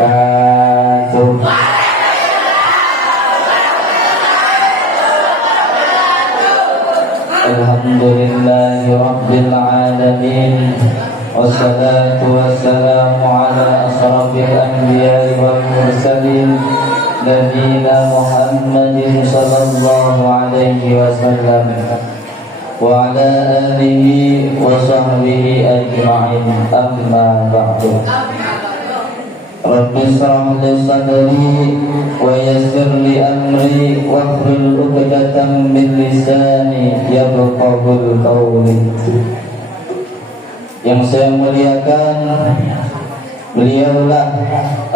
wabarakatuh. Alhamdulillahi rabbil alamin. Wassalatu wassalamu ala asrafil anbiya'i wal mursalin Nabiina Muhammadin sallallahu alaihi wasallam wa ala alihi wa sahbihi ajma'in, amma ba'du. Rabbi shrah li sadri wa yassir li amri wahlul 'uqdatam min lisani yafqahul qawli. Yang saya muliakan, beliaulah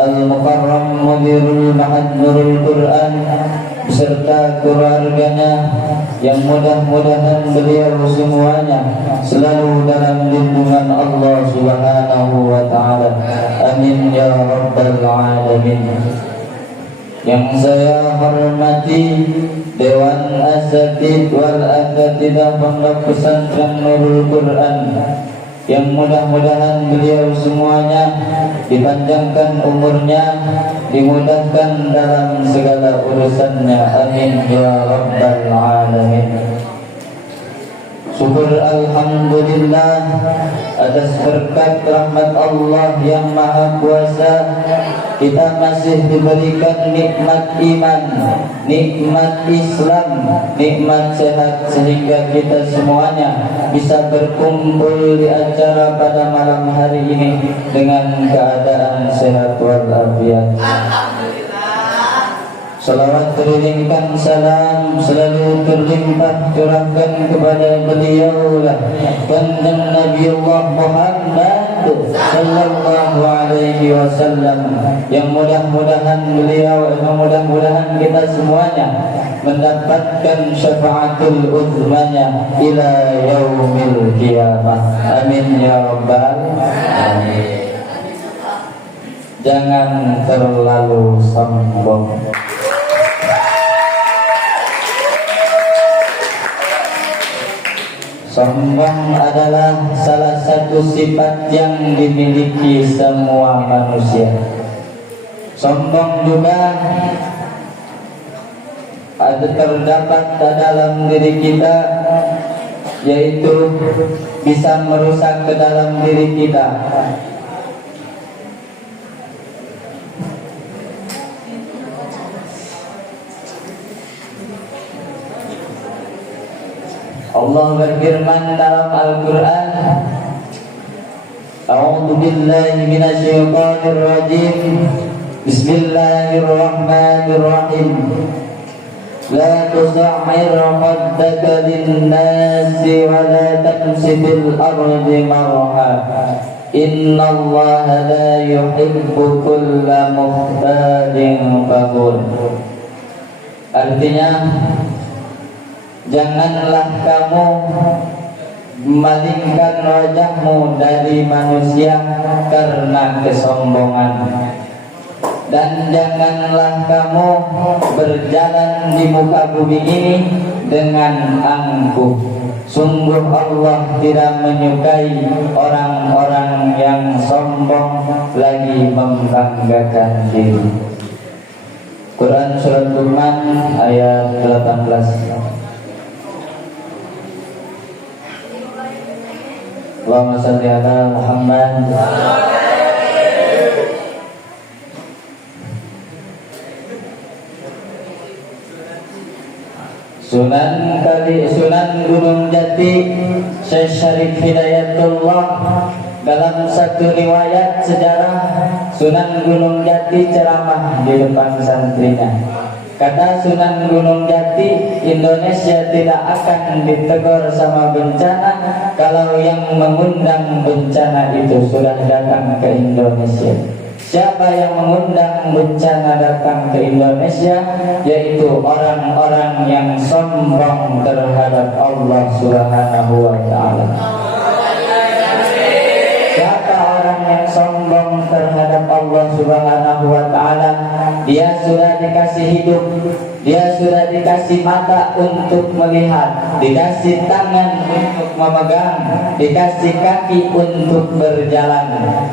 Al-Mukarram Mudirul Mahad Nurul Quran beserta keluarganya, yang mudah-mudahan beliau semuanya selalu dalam lindungan Allah Subhanahu wa ta'ala. Amin ya rabbal alamin. Yang saya hormati Dewan Asatidz wal Asatidzah Pondok Pesantren Nurul Quran, yang mudah-mudahan beliau semuanya dipanjangkan umurnya, dimudahkan dalam segala urusannya. Amin ya rabbal alamin. Syukur alhamdulillah atas berkat rahmat Allah yang maha kuasa, kita masih diberikan nikmat iman, nikmat Islam, nikmat sehat, sehingga kita semuanya bisa berkumpul di acara pada malam hari ini dengan keadaan sehat walafiat. Salawat terilingkan salam selalu terlimpah curahkan kepada beliau lah kanjeng Nabiullah Muhammad sallallahu alaihi wasallam, yang mudah-mudahan beliau, mudah-mudahan kita semuanya mendapatkan syafaatul uzmanya ila yaumil qiyamah. Amin ya rabbal alamin. Jangan terlalu sombong. Sombong adalah salah satu sifat yang dimiliki semua manusia. Sombong juga terdapat dalam diri kita, yaitu bisa merusak ke dalam diri kita. Allah berfirman dalam Al-Quran, A'udzu billahi minasyaitonir rajim. Bismillahirrahmanirrahim. La tusa'ir khaddaka lin-nasi wa la tamshi fil ardi marha. Innallaha la yuhibbu kulla mukhtalin fakhur. Artinya, janganlah kamu memalingkan wajahmu dari manusia karena kesombongan, dan janganlah kamu berjalan di muka bumi ini dengan angkuh. Sungguh Allah tidak menyukai orang-orang yang sombong lagi membanggakan diri. Quran Surat Luqman ayat 18. Allahumma shalli ala Muhammad. Sunan Gunung Jati Syekh Syarif Hidayatullah, dalam satu riwayat sejarah, Sunan Gunung Jati ceramah di depan santrinya. Kata Sunan Gunung Jati, Indonesia tidak akan ditegur sama bencana kalau yang mengundang bencana itu sudah datang ke Indonesia. Siapa yang mengundang bencana datang ke Indonesia? Yaitu orang-orang yang sombong terhadap Allah Subhanahu wa ta'ala. Siapa orang yang sombong terhadap Allah Subhanahu wa ta'ala? dia sudah dikasih hidup, dia sudah dikasih mata untuk melihat, dikasih tangan untuk memegang, dikasih kaki untuk berjalan,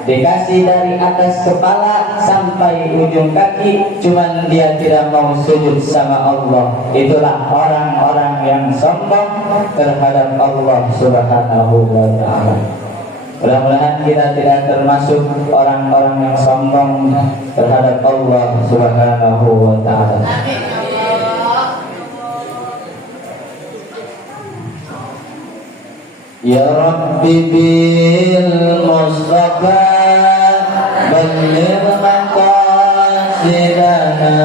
dikasih dari atas kepala sampai ujung kaki, cuman dia tidak mau sujud sama Allah. Itulah orang-orang yang sombong terhadap Allah Subhanahu wa ta'ala. Mudah-mudahan kita tidak termasuk orang-orang yang sombong terhadap Allah Subhanahu wa ta'ala. Ya Rabbi bil Mustafa balligh maqasidana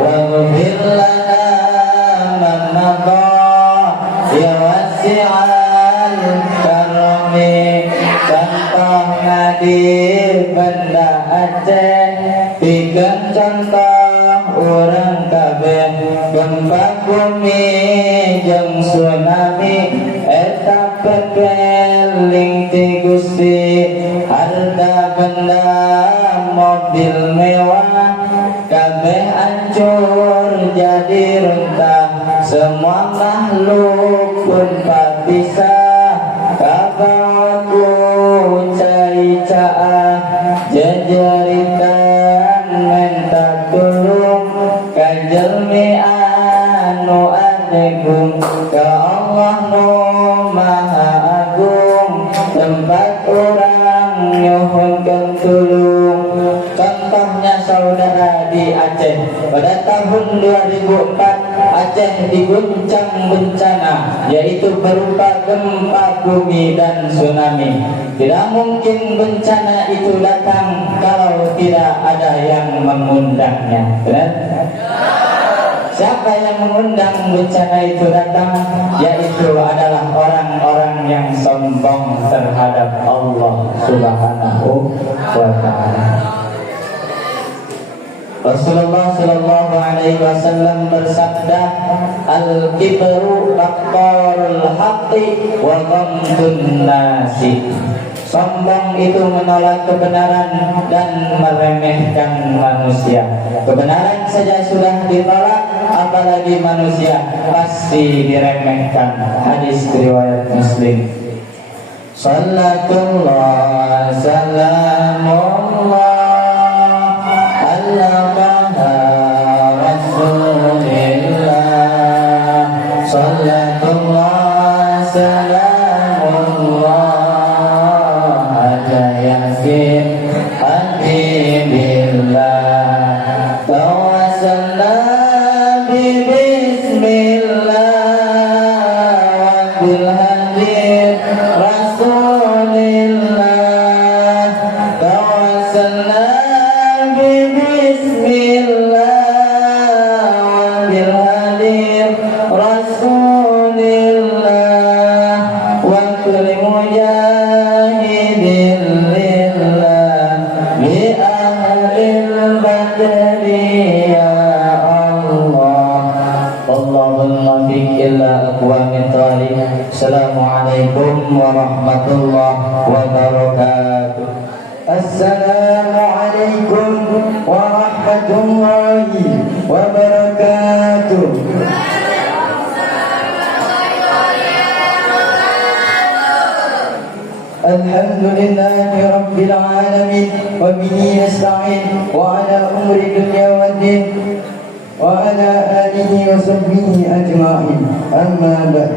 waghfir lana man nadha ya wasi'al karami. Contoh ngadi benda Aceh, bikin contoh orang kabeh, gempa bumi jeung tsunami eta pekeling ti Gusti. Harta benda mobil mewah kabeh hancur jadi runtah, semua makhluk pun tak bisa kabaku cai-caah jejeritan minta tulung kajelmi anu adegung ka Allah nu maha agung tempat orang nyuhunkeun tulung. Contohnya saudara di Aceh pada tahun 2004 Aceh diguncang bencana, yaitu berupa gempa bumi dan tsunami. Tidak mungkin bencana itu datang kalau tidak ada yang mengundangnya. Benar? Siapa yang mengundang bencana itu datang? Yaitu adalah orang-orang yang sombong terhadap Allah Subhanahu wa ta'ala. Rasulullah sallallahu alaihi wasallam bersabda, al-kibru baqarul haqqi wa ghamdun nasi. Sombong itu menolak kebenaran dan meremehkan manusia. Kebenaran saja sudah ditolak, apalagi manusia pasti diremehkan. Hadis riwayat Muslim. Sallatullah salamullah sallatullah salamullah ala yasin habibillah tawassalna bismillah wa bil hadir rasulillah tawassalna bismillah wa bil hadir Rasulillah wa kulli mujahidin lillah bi ahlil badri ya Allah. Allahumma bik illa aqwamin talib. Assalamualaikum warahmatullahi wabarakatuh. Assalamualaikum warahmatullahi wabarakatuh. Alhamdulillahi Rabbil Alamin wa bihi nasta'in wa ala umri dunya wa din wa ala alihi wa sahbihi ajma'in. Amma ba'd.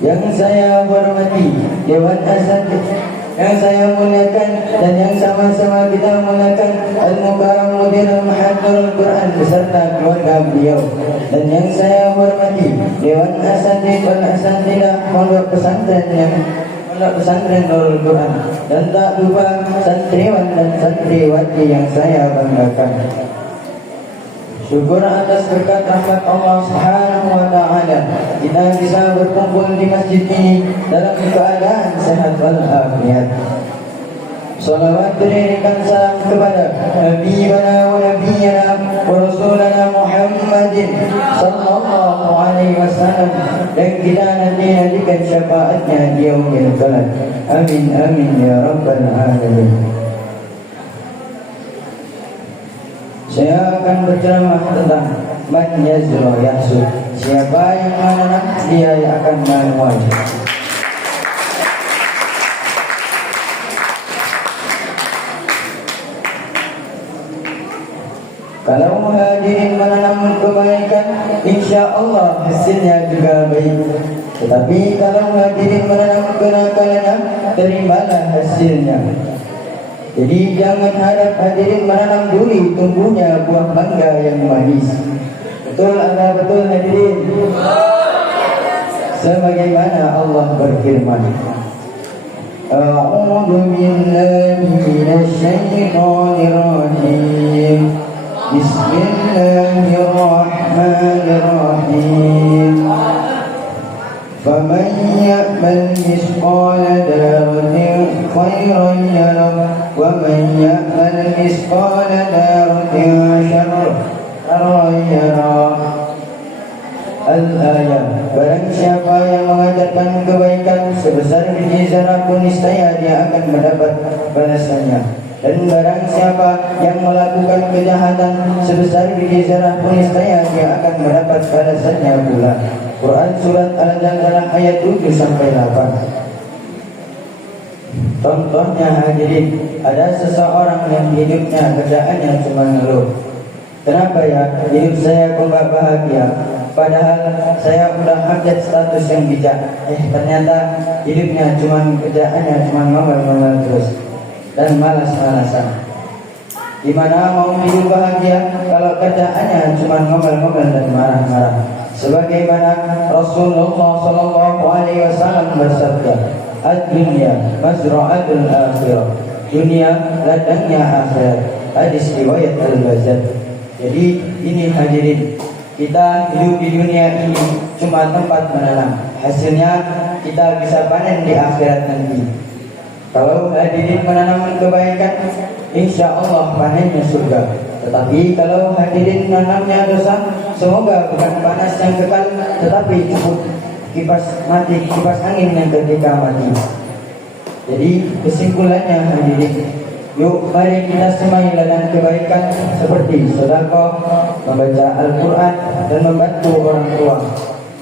Yang saya hormati Dewan Asatidz, yang saya muliakan dan yang sama-sama kita muliakan Al-Mukarram Mudir Muhaddarul Quran beserta keluarga beliau, dan yang saya hormati Dewan Asatidz wal Asatidzah Pondok Pesantren Nurul Quran, dan tak lupa santriwan dan santriwati yang saya banggakan. Syukur atas berkat rahmat Allah Subhanahu wa ta'ala kita bisa berkumpul di masjid ini dalam keadaan sehat walafiat. Salawat berikan salam kepada Nabiyyana wa Nabiyyana wa Rasulana Muhammadin sallallahu alaihi wasallam, dan kita nanti jadikan syafaatnya di yaumil qiyamah. Amin amin ya rabbal alamin. Saya akan berceramah tentang man yazra yahsud. Siapa yang menanam, dia yang akan menuai. Kalau hadirin menanam kebaikan, insya Allah hasilnya juga baik. Tetapi kalau hadirin menanam kenakalan, terimalah hasilnya. Jadi jangan harap hadirin menanam duri, tumbuhnya buah mangga yang manis. Betul atau betul hadirin? Sebagaimana Allah berfirman, A'udzu billahi minasy syaithanir rajim. Bismillahirrahmanirrahim. Faman ya'mal misqala dzarratin khairan yarah wa man ya'mal misqala dzarratin syarran yarah. Al-ayat. Barang siapa yang mengajarkan kebaikan sebesar biji zarah pun niscaya dia akan mendapat balasannya. Dan barang siapa yang melakukan kejahatan sebesar biji zarah pun niscaya dia akan mendapat balasannya pula. Quran surat Al-Zalzalah ayat 7 sampai 8. Contohnya hadirin, ada seseorang yang hidupnya kerjaannya cuma ngeluh. Kenapa ya hidup saya kok gak bahagia? Padahal saya udah update status yang bijak. Ternyata hidupnya cuma kerjaannya cuma ngomel-ngomel terus dan malas-malasan. Gimana mau hidup bahagia kalau kerjaannya cuma ngomel-ngomel dan marah-marah? Sebagaimana Rasulullah SAW bersabda, "Ad-dunya mazra'atul akhirah." Dunia ladangnya akhirat. Hadis riwayat Al-Bazzar. Jadi ini hadirin, kita hidup di dunia ini cuma tempat menanam. Hasilnya kita bisa panen di akhirat nanti. Kalau hadirin menanam kebaikan, insya Allah panennya surga. Tetapi kalau hadirin menanamnya dosa, semoga bukan panas yang kekal, tetapi cukup kipas angin yang ketika mati. Jadi kesimpulannya hadirin, yuk mari kita semai ladang kebaikan seperti sedekah, membaca Al-Quran, dan membantu orang tua.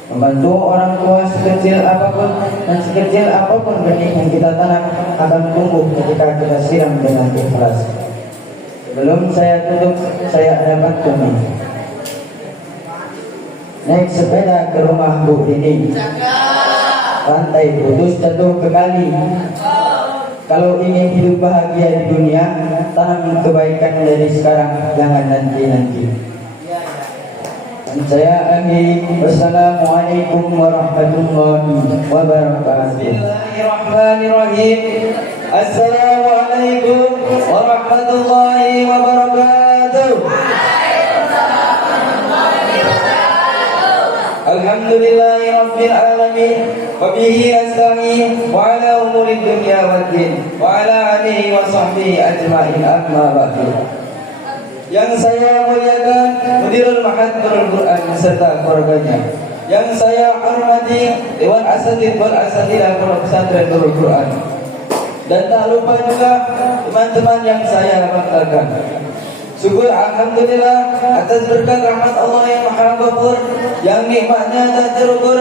Membantu orang tua sekecil apapun dan sekecil apapun benih yang kita tanam akan tumbuh ketika kita siram dengan ikhlas. Sebelum saya tutup, saya ada pantun. Naik sepeda ke rumah Bu ini, rantai putus jatuh ke kali. Kalau ingin hidup bahagia di dunia, tanam kebaikan dari sekarang, jangan nanti-nanti. Saya akhiri. Wassalamualaikum warahmatullahi wabarakatuh. Bismillahirrahmanirrahim. Assalamualaikum warahmatullahi wabarakatuh. Alhamdulillahi rabbil alamin. Wa bihi nasta'in wa ala umuri dunya waddin wa ala alihi wa sahbihi ajma'in, amma ba'du. Yang saya muliakan Mudirul Ma'had Nurul Quran serta keluarganya, yang saya hormati Dewan Asatidz wal Asatidzah Pondok Pesantren Nurul Quran, dan tak lupa juga teman-teman yang saya banggakan. Syukur alhamdulillah atas berkat rahmat Allah yang Maha Ghafur, yang nikmatnya tak terukur,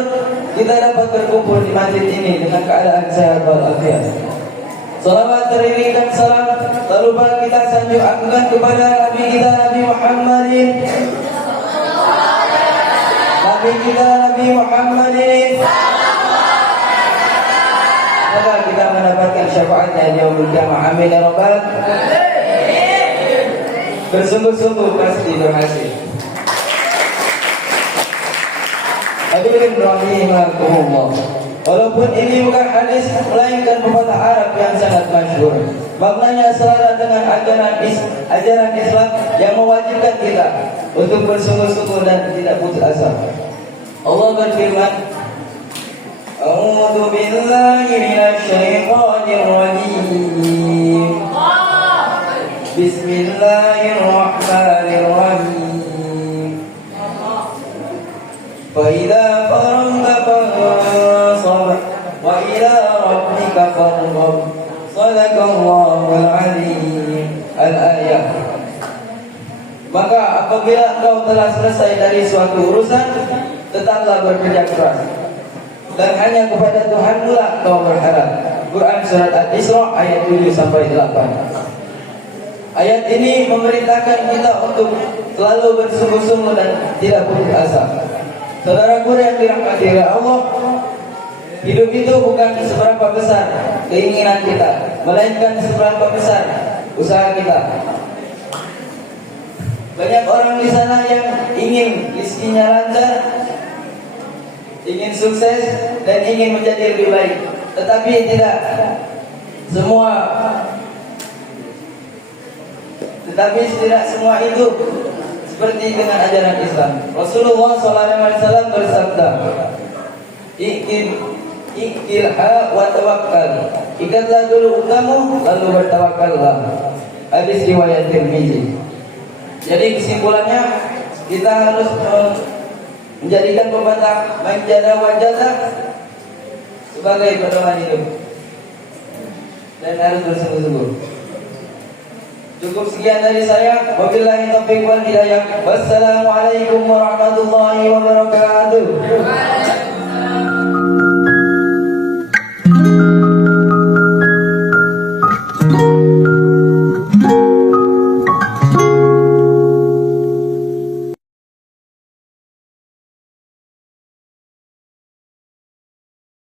kita dapat berkumpul di masjid ini dengan keadaan sehat walafiat. Salawat teriring dan salam tak lupa kita sanjung agungkan kepada Nabi kita Nabi Muhammadin. Nabi kita Nabi Muhammadin. Semoga kita mendapatkan syafaatnya di yaumul qiyamah. Amin ya rabbal alamin. Bersungguh-sungguh pasti berhasil. Hadirin rahimakumullah. Walaupun ini bukan hadis melainkan pepatah Arab yang sangat masyhur, maknanya selara dengan ajaran Islam yang mewajibkan kita untuk bersungguh-sungguh dan tidak putus asa. Allah berfirman, A'udzu billahi minasy syaithanir rajim. Bismillahirrahmanirrahim. Fa idza faragta fansab wa ila rabbika farghab. Shadaqallahul azim. Al-ayat. Maka apabila engkau telah selesai dari suatu urusan, tetaplah bekerja keras, dan hanya kepada Tuhanmu lah kau berharap. Quran surat Al-Isra ayat 7 sampai 8. Ayat ini memerintahkan kita untuk selalu bersungguh-sungguh dan tidak putus asa. Saudaraku yang dirahmati oleh Allah, hidup itu bukan seberapa besar keinginan kita, melainkan seberapa besar usaha kita. Banyak orang di sana yang ingin rezekinya lancar, ingin sukses, dan ingin menjadi lebih baik. Tetapi tidak semua itu seperti dengan ajaran Islam. Rasulullah SAW bersabda, "Ikilha wa tawakkal." Ikatlah dulu kamu, lalu bertawakallah. Hadis riwayat Tirmizi. Jadi kesimpulannya, kita harus menjadikan pepatah manjada wajada sebagai pedoman hidup, dan harus bersungguh-sungguh. Cukup sekian dari saya. Wabillahi taufiq wal hidayah. Wassalamualaikum warahmatullahi wabarakatuh.